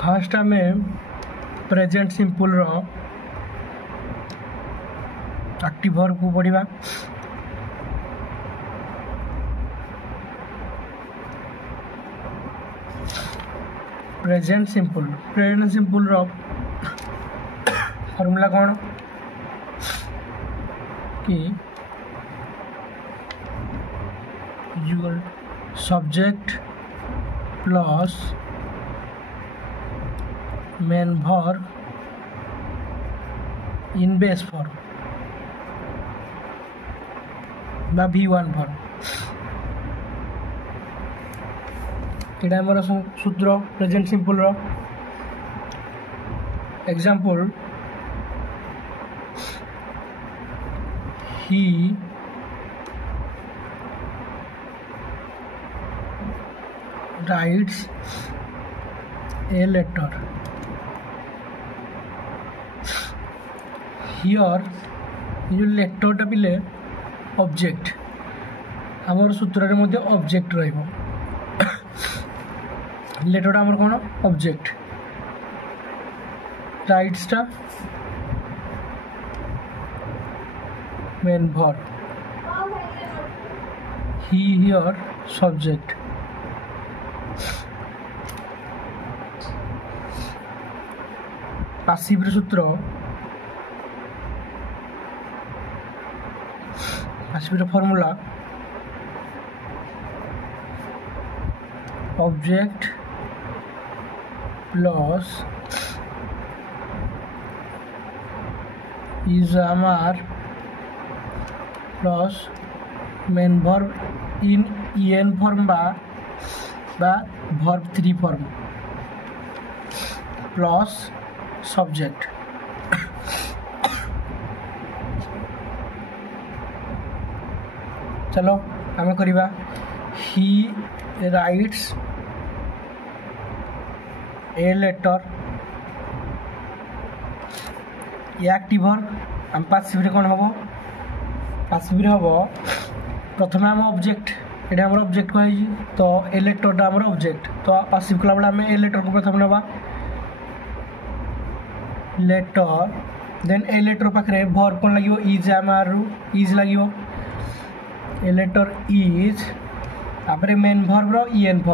Fast आम present simple रो active verb को पढ़ा। प्रेजेंट सिंपल रो फॉर्मूला कौन कि your subject plus main verb in base form बा V1 फॉर्म। ये आमर सूत्र प्रेजेंट सिंपल रो example he writes a letter। here जो लेटर पिले ऑब्जेक्ट आमर सूत्र में ऑब्जेक्ट रहिबो लेटर आमर कौन ऑब्जेक्ट राइट्स टा main verb he here subject. Passive सूत्र passive formula object plus is am are plus main verb in in form बा वर्ब 3 फॉर्म प्लस सब्जेक्ट। चलो आम करवा he writes a letter active verb am passive कौन हम passive हम प्रथम आम ऑब्जेक्ट ये आम ऑब्जेक्ट कही तो ए लेटरटा आम ऑब्जेक्ट तो पासिव कला बेले आम ए लेटर को प्रथम नवा लेटर देन ए लेटर पाखे वर्ब कौन लगे इज आम इज लगे ए लेटर इज तापर मेन वर्ब रो इन वर्ब